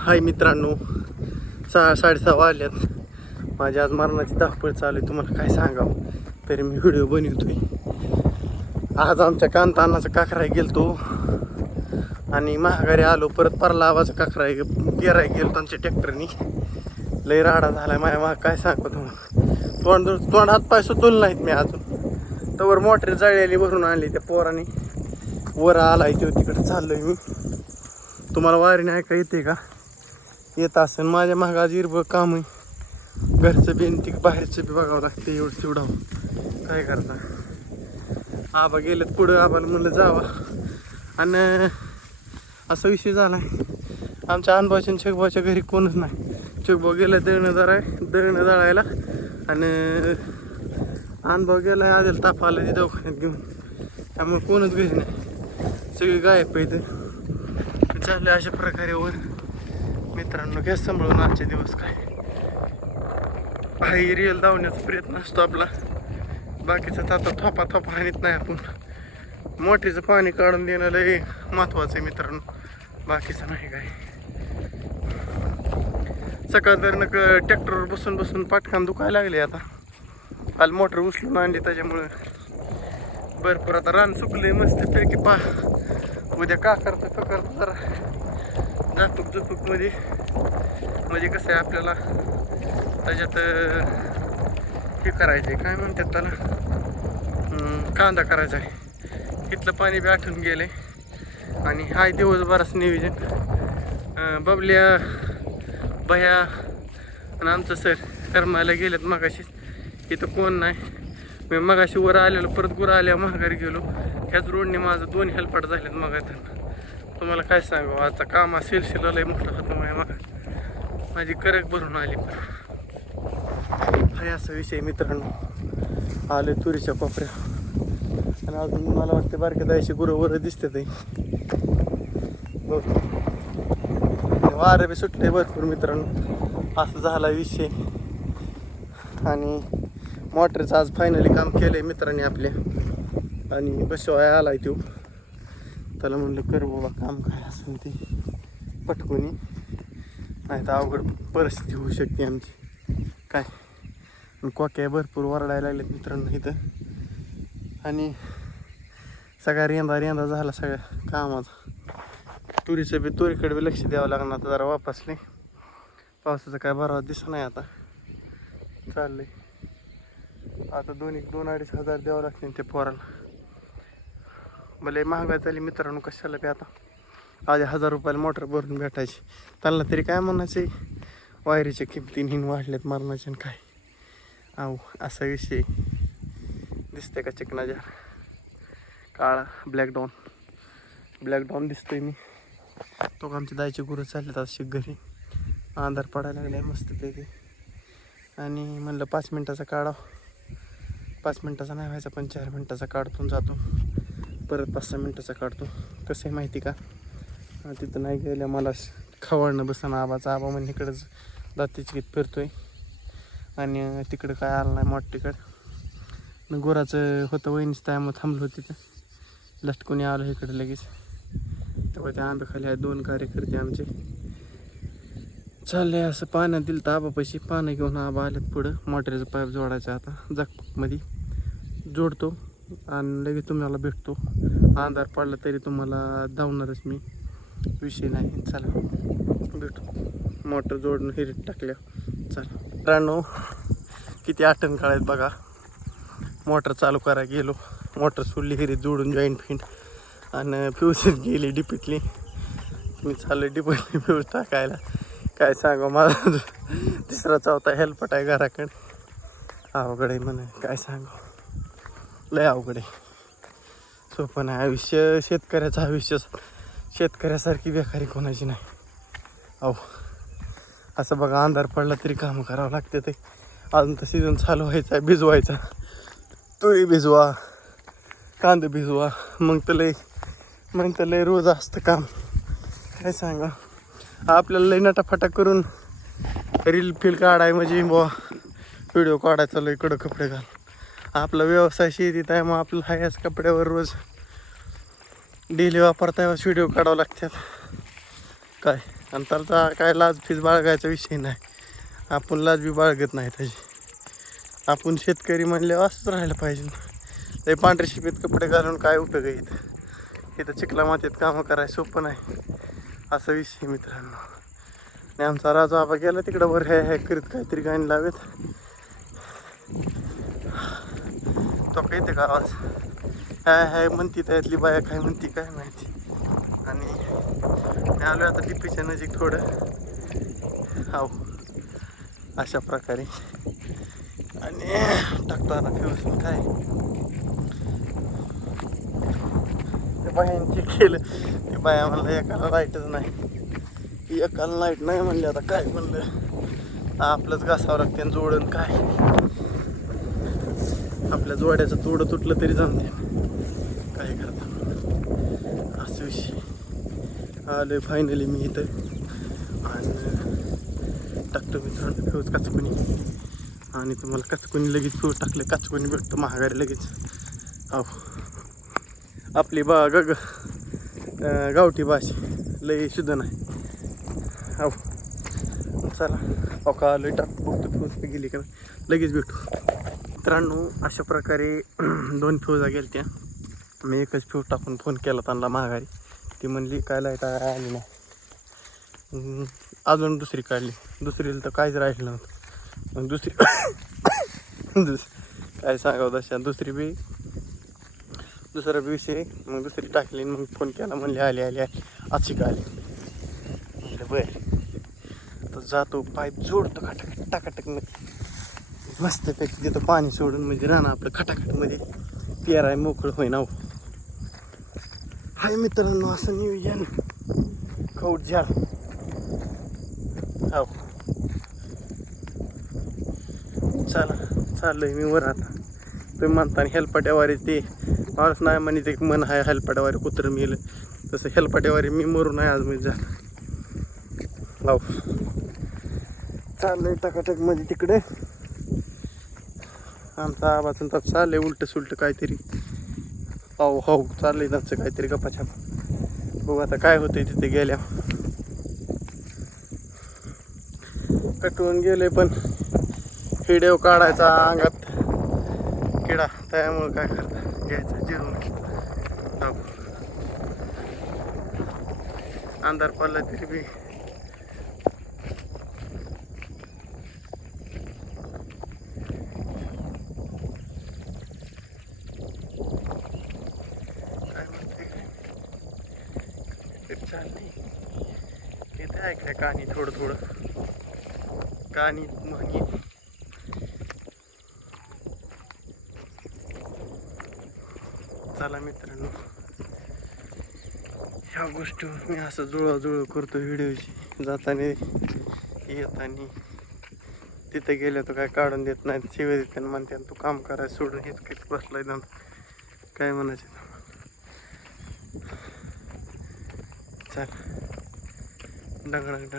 हाय मित्रांनो, 6:30 वाजल्यात. माझी आज मरणाची धावपळ चालू आहे. तुम्हाला काय सांगावं, तरी मी व्हिडिओ बनवतोय. आज आमच्या कांतानाचा काकरा गेलतो आणि महागारी आलो. परत परला आवाज काकरा गेराय गेलो त्यांच्या ट्रॅक्टरनी. लय राडा झालाय माझ्या माग. काय सांगतो तुम्हाला, तोंड हात पाय सुटून नाहीत मी अजून. तवर मोटर जळलेली भरून आणली त्या पोराने. वर आलाय तो, तिकडे चाललोय मी. तुम्हाला वारीने ऐका येते का? येत असेल. माझ्या मागं आज इरबं काम आहे. घरचं बी ती बाहेरचं बी बघावं लागते. एवढं चिवडावं काय करता. आबा गेलेत पुढं. आबाला म्हणलं जावा. आणि असा विषय झाला आहे, आमच्या अनभाच्या आणि शेखबाच्या घरी कोणच नाही. शेखभाऊ गेला दळणं दळायला आणि अनभाव गेला आधीला ताप आला ते दवाखान्यात घेऊन. त्यामुळे कोणच घरी नाही, सगळी गायब पाहिजे. चाललं अशा प्रकारे वर. मित्रांनो, गॅस सांभाळून आजचे दिवस काय हाय रिअल धावण्याचा प्रयत्न असतो आपला. बाकीचं तर आता थोपा हानीत नाही आपण. मोठीचं पाणी काढून देणं लय महत्वाचं आहे मित्रांनो, बाकीचं नाही काय. सकाळ तर ट्रॅक्टरवर बसून पाटखान दुखायला लागले. आता काल मोटर उचलून आणली त्याच्यामुळं भरपूर आता रान सुकले मस्तपैकी. उद्या का करतं जरा झुपूक मध्ये. म्हणजे कसं आहे आपल्याला त्याच्यात हे करायचं आहे, काय म्हणतात त्याला, कांदा करायचा आहे. इथलं पाणी बी आठवून गेलं आहे. आणि हाय दिवसभराचं नियोजन. बबल्या भया आणि आमचं सर करमायला गेलेत मगाशीच. इथं कोण नाही. मी मगाशी वर आलेलो, परत गुरं आल्या माघारी गेलो. ह्याच रोडने माझं 2 हेलपाट झालेत मग. तुम्हाला काय सांगू, आता कामा सिलसिला लय मोठा होता माझ्या मग. माझी करक भरून आली. हाय असा विषय मित्रांनो. आले तुरीच्या कोपऱ्या आणि अजून मला वाटते बारक्या दायची गुरं वर दिसते ते. वारं बी सुटले भरपूर मित्रांनो. असं झाला विषय. आणि मोटरचं आज फायनली काम केलंय मित्रांनी आपल्या. आणि बसवाय आलाय तो. त्याला म्हणलं कर बाबा काम, काय असेल ते पटकोनी, नाही तर अवघड परिस्थिती होऊ शकते आमची काय. कोक्या भरपूर वरडायला लागलेत मित्रांनो इथं. आणि सगळा रेंदा झाला सगळ्या कामाचा. तुरीचं बी तुरीकडे बी लक्ष द्यावं लागणार आता. जरा वापसले पावसाचा काय भरावा दिसत नाही. आता चाललंय आता 2-2-2.5 हजार द्यावं लागतील ते पोराला. भले महागाई झाली मित्रांनो कशाला बी. आता आधी 1000 रुपयाला मोटर भरून भेटायची. त्यांना तरी काय म्हणायचं, वायरीच्या किमतीने वाढल्यात मरणाच्या काय. अहो असा विषय दिसतंय का चिकनाच्या काळा ब्लॅक डाऊन दिसतोय मी. तो आमच्या दायचे गुरं चाललेत आज शिक घरी. अंधार पडायला लागलाय मस्तपैकी. आणि म्हणलं 5 मिनटाचा काढा. 5 मिनटाचा नाही व्हायचा पण 4 मिनटाचा काढतो जातो. परत 5-6 मिनटाचा काढतो. कसं आहे माहिती का, तिथं नाही गेल्या मला खवळणं बसणं. आबाचा आबा म्हणजे इकडंच दातीच फिरतोय. आणि तिकडं काय आलं नाही मोठीकडं. गुराचं होतं वहिनीच त्यामुळे थांबलो तिथं. लटकून आलो इकडं लगेच. तेव्हा त्या आंब्याखाली आहे 2 कार्यकर्ते आमचे. चाललंय असं. पाण्यात दिलं तर आबापाशी पानं घेऊन आबा आल्यात पुढं. मोटरचं पाईप जोडायचं आता जागपूकमध्ये जोडतो आणि लगेच तुम्हाला भेटतो. अंधार पडला तरी तुम्हाला धावणारच मी, विषय नाही. चला भेटू. मोटर जोडून हिरीत टाकल्या. चला मित्रांनो, किती आठवण काढायत बघा. मोटर चालू करायला गेलो, मोटर सोडली हिरीत जोडून जॉईंट आणि फ्यूज गेली डिपीतली. मी चाललो डिपीतली फ्यूज टाकायला. काय सांगा, माझा 3रा-4था हेल्पट आहे घराकडे. अवघड आहे म्हणे, काय सांगा, लय अवघड आहे. सोपं नाही आयुष्य. शेतकऱ्याचं आयुष्य शेतकऱ्यासारखी बेकारी कोणाची नाही. अहो असं बघा, अंधार पडला तरी कामं करावं लागते. ते अजून तर सीझन चालू व्हायचा आहे. भिजवायचा, तुरी भिजवा, कांदे भिजवा, मग तर लय रोज असतं काम. काय सांगा, आपल्याला लय नटाफटा करून रील फील काढाय म्हणजे बुवा व्हिडिओ काढायचा लय कडक कपडे घाल. आपला व्यवसाय शेतीत आहे, मग आपलं ह्याच कपड्यावर रोज डेली वापरता व्हिडिओ काढावं लागतात. काय आणि त्याचा काय लाज फीज बाळगायचा विषय नाही. आपण लाज बी बाळगत नाही त्याची. आपण शेतकरी म्हणल्यावर असंच राहायला पाहिजे. ते पांढरे शिपीत कपडे घालून काय उपयोग आहे इथं चिखला मातीत कामं करायला सोपं नाही, असा विषय मित्रांनो. आणि आमचा राजू आबा गेला तिकडं वर हे करीत काहीतरी गाणी लावेत. तो का येते का आवाज हाय म्हणती, त्यातली बाया काय म्हणती काय माहिती. आणि मी आलो आता टिपीच्या नजीक थोडं. हो अशा प्रकारे आणि टाकतो आता फिरून काय ते बायांची केलं. ते बाया म्हणलं एकाला लाईटच नाही, एकाला लाईट नाही म्हणले. आता काय म्हणलं आपलंच घासावं लागते आणि जोडून काय आपल्या जोड्याचं तोडं तुटलं तरी जमते, काय करता असं विषय. आलोय फायनली मी इथं आणि टाकतो मित्रांनो फ्यूज काचकुनी. आणि तुम्हाला काचकुनी लगेच फ्यूज टाकले काचकुनी भेटतो महागारी लगेच. हो आपली गावठी भाषा लई शुद्ध नाही. हो चला हो का आलोय टाक बघतो फ्यूज गेली का लगेच भेटू. मित्रांनो अशा प्रकारे 2 फ्यूजा गेल्या त्या. मी एकच फ्यूज टाकून फोन केला त्यांना महागारी. ती म्हणली काय लाईट आली नाही. अजून दुसरी काढली, दुसरीला तर काहीच राहिलं नव्हतं. मग दुसरी काय सांगावं तशा दुसरा विषय. मग दुसरी टाकली मग फोन केला, म्हणली आली अशी का आली. म्हणलं बरं तर जातो पाईप जोडतो खटाखटमध्ये मस्तपैकी देतो पाणी सोडून, म्हणजे राहणं आपलं खटाखटमध्ये पेराय मोकळं होईना. हाय मित्रांनो असं नियोजन खौट झाड. हो चला चाललोय मी वर. आता तुम्ही म्हणता हेलपाट्यावारी ते माणूस नाही म्हणे ते मन आहे हेलपाट्यावारी कुत्रं मेलं, तसं हेलपाट्यावारी मी मरू नाही आज मी जा. हो चाललंय टकाटकमध्ये तिकडे. आमचा आवाज चाललंय उलट सुलट काहीतरी. हो चाललंय त्यांचं काहीतरी गप्पाछाप. बघू आता काय होतंय तिथे गेल्या. कटवून गेले पण हिडेव काढायचा अंगात किडा, त्यामुळं काय करता घ्यायचं जिरून. हो अंधार पडला तरी बी चालली येते आहे काय कहाणी थोडं कहाणी म्हणी. चला मित्रांनो ह्या गोष्टी मी असं जुळवाजुळव करतो व्हिडिओची. जाताना येताना तिथे गेले तर काय काढून देत नाही, शिवाय देते म्हणते तू काम करायचं सोडून हेच करीत बसलाय ना काय म्हणायचं. चल डंगडक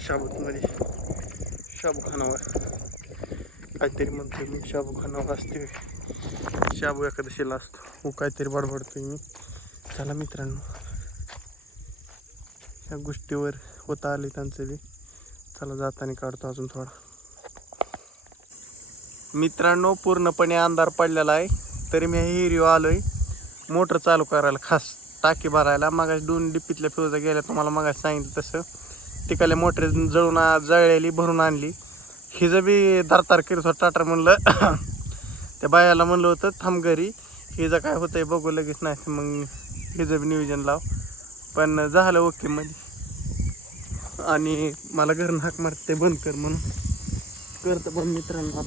शाबूतमध्ये शाबूखानावर काहीतरी म्हणतोय मी. शाबूखानावर असते शाबू एकादशीला असतो काहीतरी बडबडतोय मी. चला मित्रांनो ह्या गोष्टीवर होता आली त्यांचं बी. चला जाताना काढतो अजून थोडा. मित्रांनो पूर्णपणे अंधार पडलेला आहे तरी मी हिरीव आलोय मोटर चालू करायला, खास टाकी भरायला. मागाशी 2 डिप्पीतल्या फ्यूजा गेल्या तुम्हाला मागाशी सांगितलं तसं. तिकडल्या मोटर जळलेली भरून आणली. हिचं बी दारतार करत होतं टाटर. म्हणलं त्या बायाला म्हणलं होतं थांब घरी, हिचं काय होतंय बघू लगेच, नाही मग हिचं बी नियोजन लाव. पण झालं ओके मध्ये. आणि मला घरून हाक मारते बंद कर म्हणून करतं पण मित्रांनो.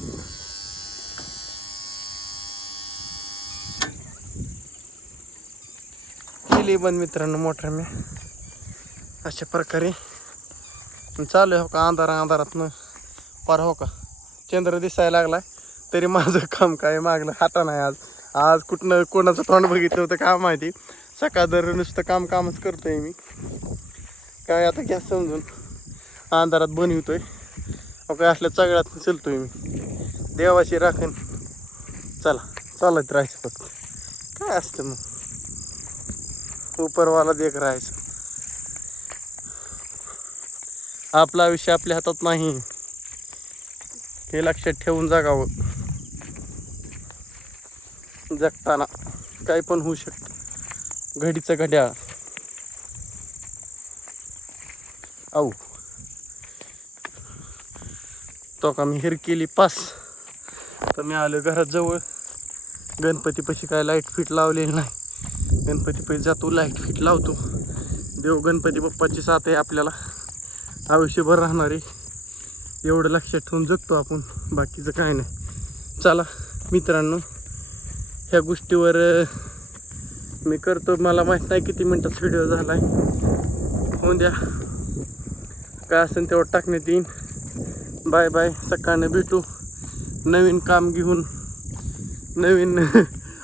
केली बंद मित्रांनो मोटर मी. अशा प्रकारे चालू आहे. हो का अंधारातनं पार हो का चंद्र दिसायला लागलाय तरी माझं काम काय मागलं हाता नाही. आज कुठनं कोणाचं तोंड बघितलं होतं काय माहिती. सकाळ नुसतं कामच करतोय मी. काय आता गॅस समजून अंधारात बनवतोय काय असल्या सगळ्यात चलतोय मी देवाची राखण. चला चालत राहायचं फक्त. काय असतं मग उपरवाला देख राहायचं. आपलं आयुष्य आपल्या हातात नाही हे लक्षात ठेवून जगावं. जगताना काही पण होऊ शकतं. घडीचं घड्याळ. आऊ तो का मी केली पास तर मी आलो घरात जवळ. गणपतीपाशी काय लाईट फिट लावलेली नाही. गणपतीपाशी जातो लाईट फिट लावतो. देव गणपती बाप्पाची साथ आहे आपल्याला आयुष्यभर राहणारी. एवढं लक्षात ठेवून जगतो आपण. बाकीचं काय नाही. चला मित्रांनो ह्या गोष्टीवर मी करतो. मला माहीत नाही किती मिनटाचा व्हिडिओ झाला आहे. होऊन द्या. काय असेल तेवढं टाकण्यात येईन. Bye bye. सकाळनं भेटू नवीन काम घेऊन. नवीन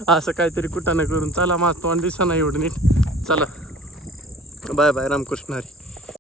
असं काहीतरी कुठं ना करून. चला माझं तोंड दिसा ना एवढं नीट. चला बाय बाय. रामकृष्ण हरी.